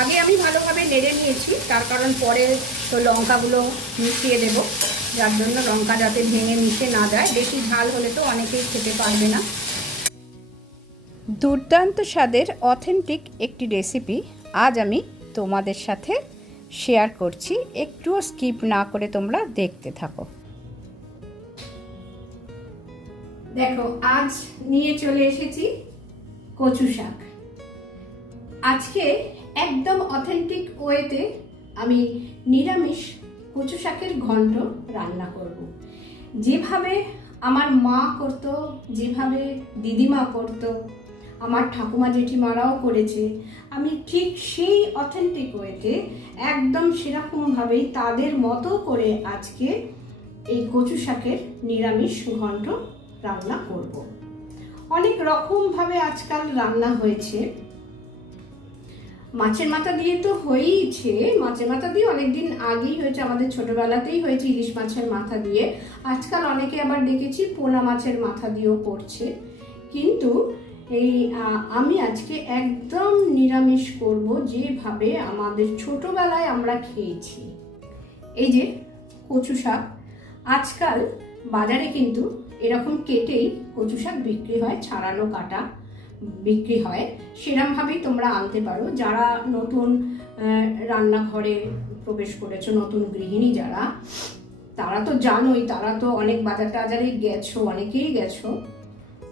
আগে আমি ভালোভাবে নেড়ে নিয়েছি, তার কারণ পরে তো লঙ্কাগুলো মিশিয়ে দেব, যার জন্য লঙ্কা যাতে ভেঙে মিশে না যায়। বেশি ঝাল হলে তো অনেকেই খেতে পারবে না। দুর্দান্ত স্বাদের অথেন্টিক একটি রেসিপি আজ আমি তোমাদের সাথে শেয়ার করছি, একটুও স্কিপ না করে তোমরা দেখতে থাকো। দেখো, আজ নিয়ে চলে এসেছি কচু শাক। আজকে একদম অথেন্টিক ওয়েতে আমি নিরামিষ কচু শাকের ঘন্ট রান্না করব। যেভাবে আমার মা করতো, যেভাবে দিদিমা করতো, আমার ঠাকুমা জেঠিমারাও করেছে, আমি ঠিক সেই অথেন্টিক ওয়েতে একদম সেরকমভাবেই তাদের মতো করে আজকে এই কচু শাকের নিরামিষ ঘন্ট রান্না করব। অনেক রকমভাবে আজকাল রান্না হয়েছে। মাছের মাথা দিয়ে তো হয়েইছে, মাছের মাথা দিয়ে অনেকদিন আগেই হয়েছে, আমাদের ছোটবেলাতেই হয়েছে ইলিশ মাছের মাথা দিয়ে। আজকাল অনেকে আবার দেখেছি পোনা মাছের মাথা দিয়েও করছে। কিন্তু আমি আজকে একদম নিরামিষ করব, যেভাবে আমাদের ছোটবেলায় আমরা খেয়েছি। এই যে কচু শাক, আজকাল বাজারে কিন্তু এরকম কেটেই কচু শাক বিক্রি হয়, ছাড়ানো কাটা বিক্রি হয়। সেরকমভাবেই তোমরা আনতে পারো। যারা নতুন রান্নাঘরে প্রবেশ করেছো, নতুন গৃহিণী যারা, তারা তো জানোই, তারা তো অনেক বাজার টাজারে গেছো, অনেকেই গেছো।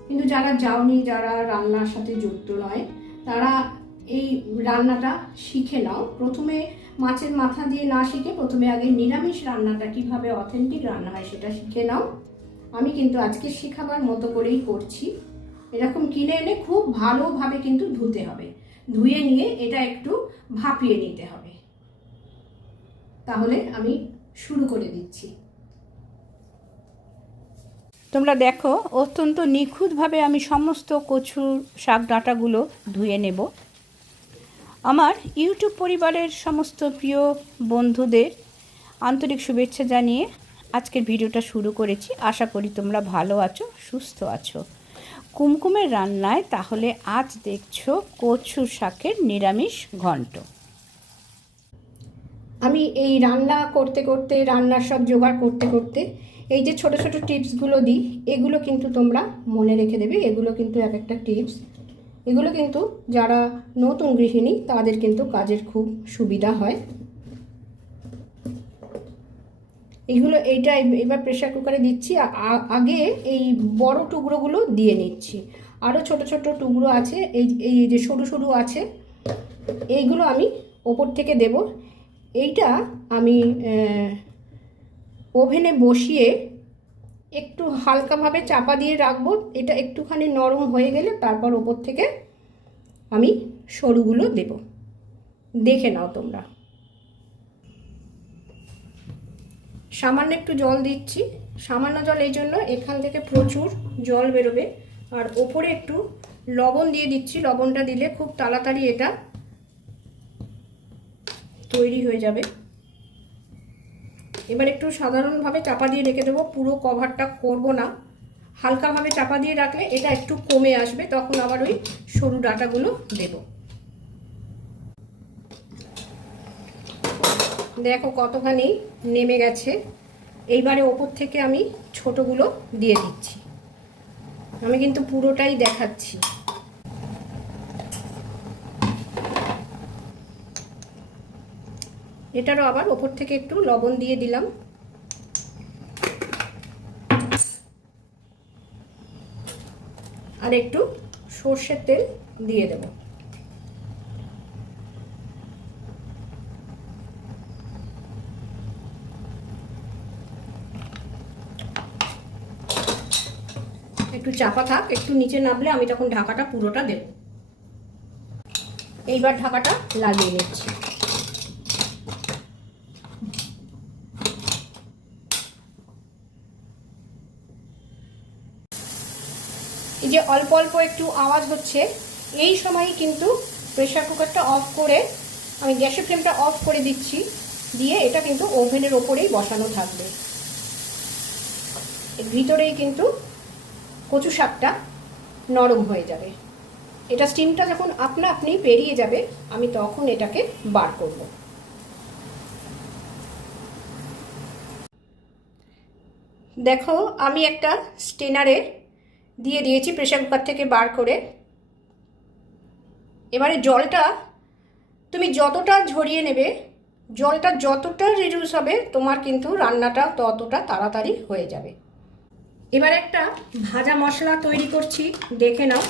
কিন্তু যারা যাওনি, যারা রান্নার সাথে যুক্ত নয়, তারা এই রান্নাটা শিখে নাও। প্রথমে মাছের মাথা দিয়ে না শিখে প্রথমে আগে নিরামিষ রান্নাটা কিভাবে অথেন্টিক রান্না হয় সেটা শিখে নাও। আমি কিন্তু আজকে শেখাবার মতো করেই করছি। এরকম কিনে এনে খুব ভালোভাবে কিন্তু ধুতে হবে, ধুয়ে নিয়ে এটা একটু ভাপিয়ে নিতে হবে। তাহলে আমি শুরু করে দিচ্ছি। তোমরা দেখো, অত্যন্ত নিখুঁতভাবে আমি সমস্ত কচু শাক ডাঁটাগুলো ধুয়ে নেব। আমার ইউটিউব পরিবারের সমস্ত প্রিয় বন্ধুদের আন্তরিক শুভেচ্ছা জানিয়ে আজকের ভিডিওটা শুরু করেছি। আশা করি তোমরা ভালো আছো, সুস্থ আছো। কুমকুমের রান্নায় তাহলে আজ দেখছো কচু শাকের নিরামিষ ঘন্ট। আমি এই রান্না করতে করতে, রান্নার সব জোগাড় করতে করতে এই যে ছোট ছোট টিপসগুলো দিই, এগুলো কিন্তু তোমরা মনে রেখে দেবে। এগুলো কিন্তু এক একটা টিপস, এগুলো কিন্তু যারা নতুন গৃহিণী তাদের কিন্তু কাজের খুব সুবিধা হয়। এইগুলো এবার প্রেশার কুকারে দিচ্ছি। আগে এই বড় টুকরোগুলো দিয়ে নিচ্ছি, আরও ছোট ছোট টুকরো আছে, এই যে সরু সরু আছে, এইগুলো আমি ওপর থেকে দেব। এইটা আমি ওভেনে বসিয়ে একটু হালকাভাবে চাপা দিয়ে রাখবো। এটা একটুখানি নরম হয়ে গেলে তারপর ওপর থেকে আমি সরুগুলো দেব। দেখে নাও তোমরা। সামান্য একটু জল দিচ্ছি, সামান্য জল এই জন্য, এখান থেকে প্রচুর জল বেরোবে। আর ওপরে একটু লবণ দিয়ে দিচ্ছি। লবণটা দিলে খুব তাড়াতাড়ি এটা তৈরি হয়ে যাবে। এবার একটু সাধারণভাবে চাপা দিয়ে রেখে দেবো, পুরো কভারটা করব না। হালকাভাবে চাপা দিয়ে রাখলে এটা একটু কমে আসবে, তখন আবার ওই সরু ডাঁটাগুলো দেব। দেখো কতখানি নেমে গেছে। এইবারে ওপর থেকে আমি ছোটগুলো দিয়ে দিচ্ছি। আমি কিন্তু পুরোটাই দেখাচ্ছি। এটারও আবার ওপর থেকে একটু লবণ দিয়ে দিলাম। আর একটু সর্ষের তেল দিয়ে দেব। একটু চাপা থাক, একটু নিচে নামলে আমি তখন ঢাকাটা পুরোটা দেব। এইবার ঢাকাটা লাগিয়ে নিচ্ছি। এই যে অল্প অল্প একটু আওয়াজ হচ্ছে, এই সময় কিন্তু প্রেসার কুকারটা অফ করে আমি গ্যাসের ফ্লেমটা অফ করে দিচ্ছি। দিয়ে এটা কিন্তু ওভেনের ওপরেই বসানো থাকবে। এর ভিতরেই কিন্তু কচু শাকটা নরম হয়ে যাবে। এটা স্টিমটা যখন আপনা আপনি বেরিয়ে যাবে আমি তখন এটাকে বার করব। দেখো আমি একটা স্টেনারে দিয়ে দিয়েছি প্রেসার কুকার থেকে বার করে। এবারে জলটা তুমি যতটা ঝরিয়ে নেবে, জলটা যতটা রিডিউস হবে তোমার কিন্তু রান্নাটা ততটা তাড়াতাড়ি হয়ে যাবে। এবার একটা ভাজা মশলা তৈরি করছি, দেখে নাও।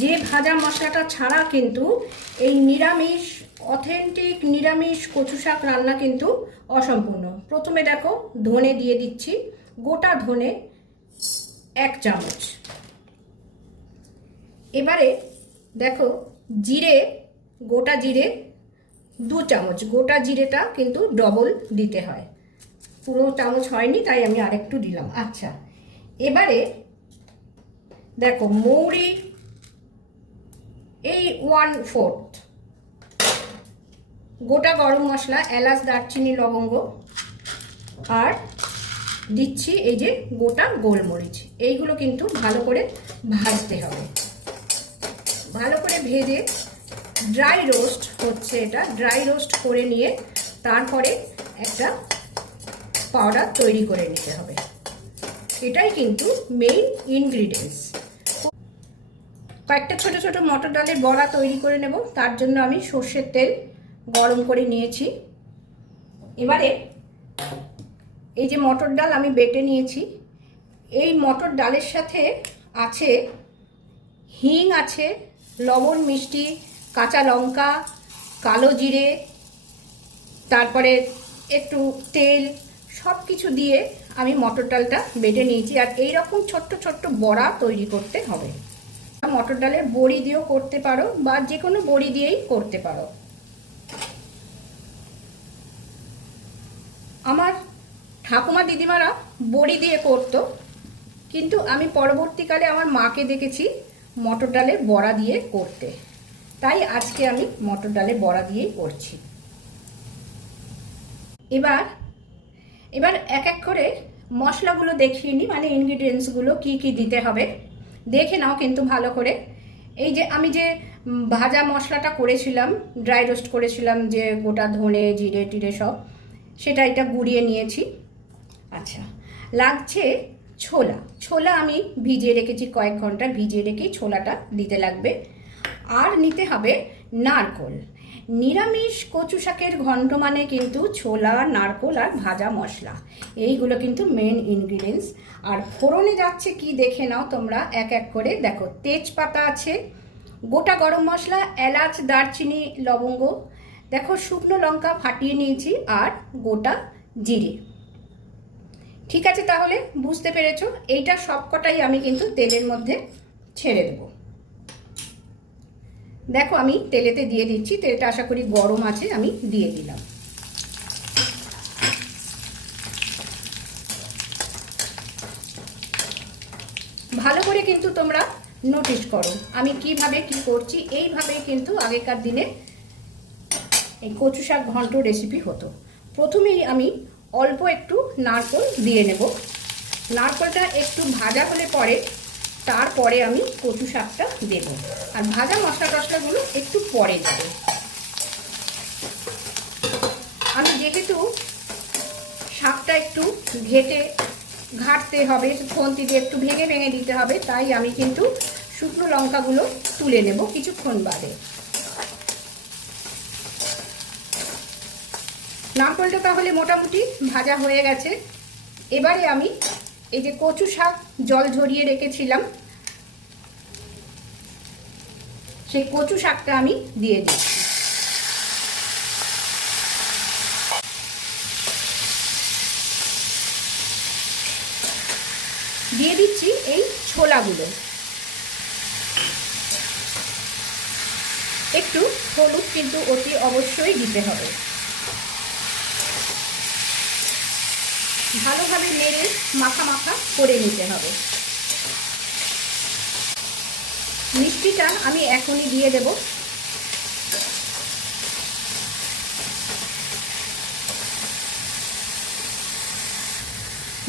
যে ভাজা মশলাটা ছাড়া কিন্তু এই নিরামিষ, অথেন্টিক নিরামিষ কচু শাক রান্না কিন্তু অসম্পূর্ণ। প্রথমে দেখো ধনে দিয়ে দিচ্ছি, গোটা ধনে 1 চামচ। এবারে দেখো জিরে, গোটা জিরে 2 চামচ। গোটা জিরেটা কিন্তু ডবল দিতে হয়, পুরো চামচ হয়নি তাই আমি আরেকটু দিলাম। আচ্ছা, এবারে দেখো মৌরি এই 1/4, গোটা গরম মশলা, এলাচ, দারচিনি, লবঙ্গ, আর দিচ্ছি এই যে গোটা গোলমরিচ। এইগুলো কিন্তু ভালো করে ভাজতে হবে। ভালো করে ভেজে ড্রাই রোস্ট হচ্ছে, এটা ড্রাই রোস্ট করে নিয়ে তারপরে একটা পাউডার তৈরি করে নিতে হবে। এটাই কিন্তু মেইন ইনগ্রিডিয়েন্টস। কয়েকটা ছোট ছোট মটর ডালের বড়া তৈরি করে নেব, তার জন্য আমি সর্ষের তেল গরম করে নিয়েছি। এবারে এই যে মটর ডাল আমি বেটে নিয়েছি, এই মটর ডালের সাথে আছে হিং, আছে লবণ, মিষ্টি, কাঁচা লঙ্কা, কালো জিরে, তারপরে একটু তেল, সব কিছু দিয়ে আমি মটর ডালটা বেটে নিয়েছি। আর এইরকম ছোট্ট ছোট্ট বড়া তৈরি করতে হবে। মটর ডালের বড়ি দিয়েও করতে পারো বা যে কোনো বড়ি দিয়েই করতে পারো। আমার ঠাকুমা দিদিমারা বড়ি দিয়ে করতো, কিন্তু আমি পরবর্তীকালে আমার মাকে দেখেছি মটর ডালের বড়া দিয়ে করতে, তাই আজকে আমি মটর ডালের বড়া দিয়েই করছি। এবার এক এক করে মশলাগুলো দেখিয়ে নিই, মানে ইনগ্রিডিয়েন্টসগুলো কি কি দিতে হবে দেখে নাও কিন্তু ভালো করে। এই যে আমি যে ভাজা মশলাটা করেছিলাম, ড্রাই রোস্ট করেছিলাম, যে গোটা ধনে জিরে টিরে সব, সেটা এটা গুঁড়িয়ে নিয়েছি। আচ্ছা, লাগছে ছোলা। ছোলা আমি ভিজিয়ে রেখেছি, কয়েক ঘন্টা ভিজিয়ে রেখেই ছোলাটা দিতে লাগবে। আর নিতে হবে নারকোল। নিরামিষ কচু শাকের ঘন্ট মানে কিন্তু ছোলা, নারকোল আর ভাজা মশলা, এইগুলো কিন্তু মেন ইনগ্রিডিয়েন্টস। আর ফোড়নে যাচ্ছে কি দেখে নাও তোমরা এক এক করে। দেখো তেজপাতা আছে, গোটা গরম মশলা, এলাচ, দারচিনি, লবঙ্গ, দেখো শুকনো লঙ্কা ফাটিয়ে নিয়েছি, আর গোটা জিরে। ঠিক আছে, তাহলে বুঝতে পেরেছো। এইটা সবকটাই আমি কিন্তু তেলের মধ্যে ছেড়ে দেবো। দেখো আমি তেলেতে দিয়ে দিচ্ছি, তেলটা আশা করি গরম আছে, আমি দিয়ে দিলাম। ভালো করে কিন্তু তোমরা নোটিস করো আমি কিভাবে কি করছি। এইভাবেই কিন্তু আগেকার দিনে এই কচু শাক ঘন্ট রেসিপি হতো। প্রথমেই আমি অল্প একটু নারকোল দিয়ে নেব। নারকোলটা একটু ভাজা হলে পরে তারপরে আমি কচু শাকটা দেব, আর ভাজা মশলা টশলাগুলো একটু পরে দেব। আমি যেহেতু শাকটা একটু ঘাটতে হবে, খুন্তি দিয়ে একটু ভেঙে ভেঙে দিতে হবে, তাই আমি কিন্তু শুকনো লঙ্কাগুলো তুলে নেব কিছুক্ষণ বাদে। নারকোলটা তাহলে মোটামুটি ভাজা হয়ে গেছে। এবারে আমি এই যে কচু শাক জল ঝরিয়ে রেখেছিলাম, সেই কচু শাকটা আমি দিয়ে দিচ্ছি। দিয়ে দিচ্ছি এই ছোলাগুলো। একটু হলুদ কিন্তু অতি অবশ্যই দিতে হবে। ভালোভাবে নেড়ে মাখা মাখা করে নিতে হবে। মিষ্টিটা আমি এখনই দিয়ে দেব।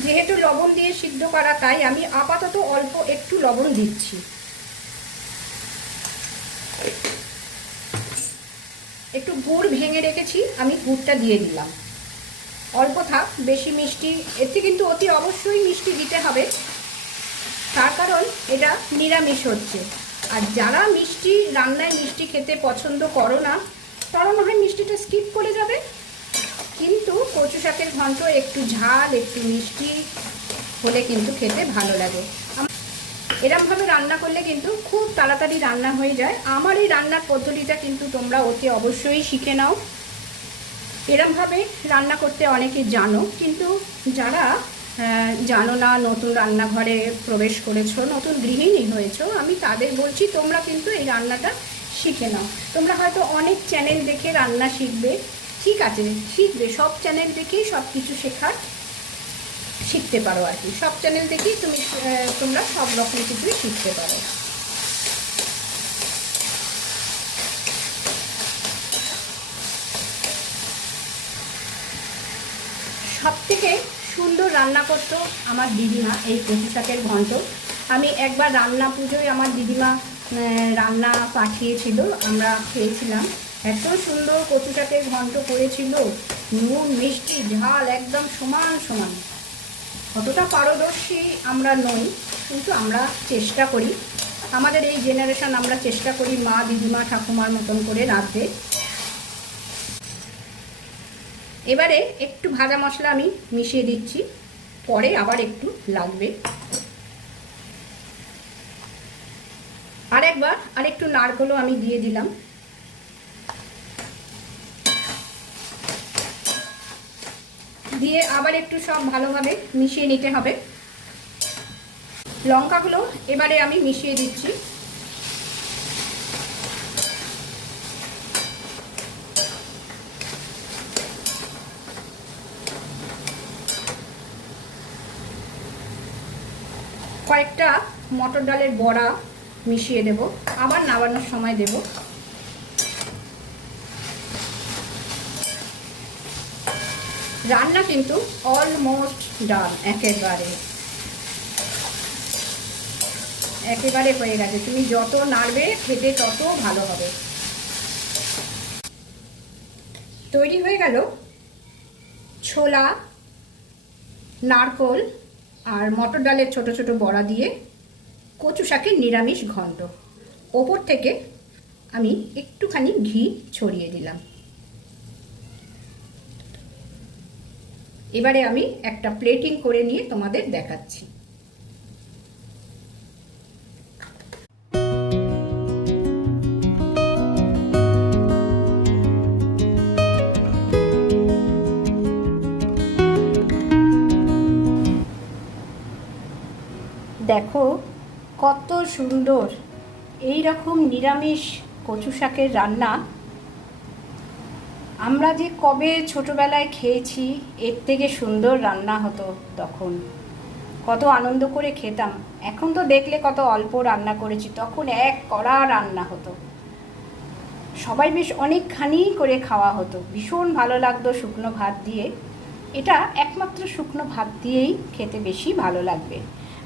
যেহেতু লবণ দিয়ে সিদ্ধ করা, তাই আমি আপাতত অল্প একটু লবণ দিচ্ছি। একটু গুড় ভেঙে রেখেছি, আমি গুড়টা দিয়ে দিলাম। অল্প থাক, বেশি মিষ্টি এতে কিন্তু অতি অবশ্যই মিষ্টি দিতে হবে, তার কারণ এটা নিরামিষ হচ্ছে। আর যারা মিষ্টি রান্নায় মিষ্টি খেতে পছন্দ করো না, তারা না হয় মিষ্টিটা স্কিপ করে যাবে। কিন্তু কচু শাকের ঘন্ট একটু ঝাল একটু মিষ্টি হলে কিন্তু খেতে ভালো লাগে। এরমভাবে রান্না করলে কিন্তু খুব তাড়াতাড়ি রান্না হয়ে যায়। আমার এই রান্নার পদ্ধতিটা কিন্তু তোমরা অতি অবশ্যই শিখে নাও। এরমভাবে রান্না করতে অনেকে জানো, কিন্তু যারা জানো না, নতুন রান্নাঘরে প্রবেশ করেছো, নতুন গৃহিণী হয়েছো, আমি তাদের বলছি তোমরা কিন্তু এই রান্নাটা শিখে নাও। তোমরা হয়তো অনেক চ্যানেল দেখে রান্না শিখবে, ঠিক আছে, শিখবে, সব চ্যানেল দেখেই সব কিছু শিখতে পারো আর কি। সব চ্যানেল দেখেই তোমরা সব রকম কিছুই শিখতে পারো। সবথেকে সুন্দর রান্না করতো আমার দিদিমা এই কচু শাকের ঘন্ট। আমি একবার রান্না পুজোয় আমার দিদিমা রান্না পাঠিয়েছিল, আমরা খেয়েছিলাম। এত সুন্দর কচু শাকের ঘন্ট করেছিল, নুন মিষ্টি ঝাল একদম সমান সমান। অতটা পারদর্শী আমরা নই, কিন্তু আমরা চেষ্টা করি, আমাদের এই জেনারেশন আমরা চেষ্টা করি মা দিদিমা ঠাকুমার মতন করে রাঁধতে। এবারে একটু ভাজা মশলা আমি মিশিয়ে দিচ্ছি, পরে আবার একটু লাগবে। আর একটু নারকেলও আমি দিয়ে দিলাম। দিয়ে আবার একটু সব ভালোভাবে মিশিয়ে নিতে হবে। লঙ্কাগুলো এবারে আমি মিশিয়ে দিচ্ছি। কয়েকটা মটর ডালের বড়া মিশিয়ে দেব, আবার নামানোর সময় দেব। রান্না কিন্তু অলমোস্ট ডান, একেবারে হয়ে গেছে। তুমি যত নাড়বে খেতে তত ভালো হবে। তৈরি হয়ে গেল ছোলা, নারকেল আর মটর ডালের ছোট ছোট বড়া দিয়ে কচু শাকের নিরামিষ ঘন্ট। ওপর থেকে আমি একটুখানি ঘি ছড়িয়ে দিলাম। এবারে আমি একটা প্লেটিং করে নিয়ে তোমাদের দেখাচ্ছি। দেখো কত সুন্দর এই রকম নিরামিষ কচু শাকের রান্না আমরা যে কবে ছোটবেলায় খেয়েছি, এর থেকে সুন্দর রান্না হতো তখন। কত আনন্দ করে খেতাম। এখন তো দেখলে কত অল্প রান্না করেছি, তখন এক কড়া রান্না হতো, সবাই বেশ অনেকখানি করে খাওয়া হতো, ভীষণ ভালো লাগতো শুকনো ভাত দিয়ে। এটা একমাত্র শুকনো ভাত দিয়েই খেতে বেশি ভালো লাগবে,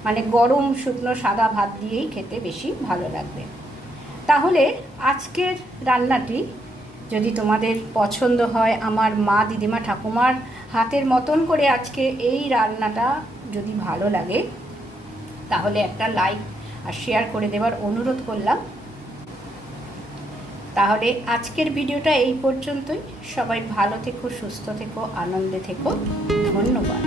মানে গরম শুকনো সাদা ভাত দিয়েই খেতে বেশি ভালো লাগবে। তাহলে আজকের রান্নাটি যদি তোমাদের পছন্দ হয়, আমার মা দিদিমা ঠাকুমার হাতের মতন করে আজকে এই রান্নাটা যদি ভালো লাগে, তাহলে একটা লাইক আর শেয়ার করে দেওয়ার অনুরোধ করলাম। তাহলে আজকের ভিডিওটা এই পর্যন্তই। সবাই ভালো থেকো, সুস্থ থেকো, আনন্দে থেকো। ধন্যবাদ।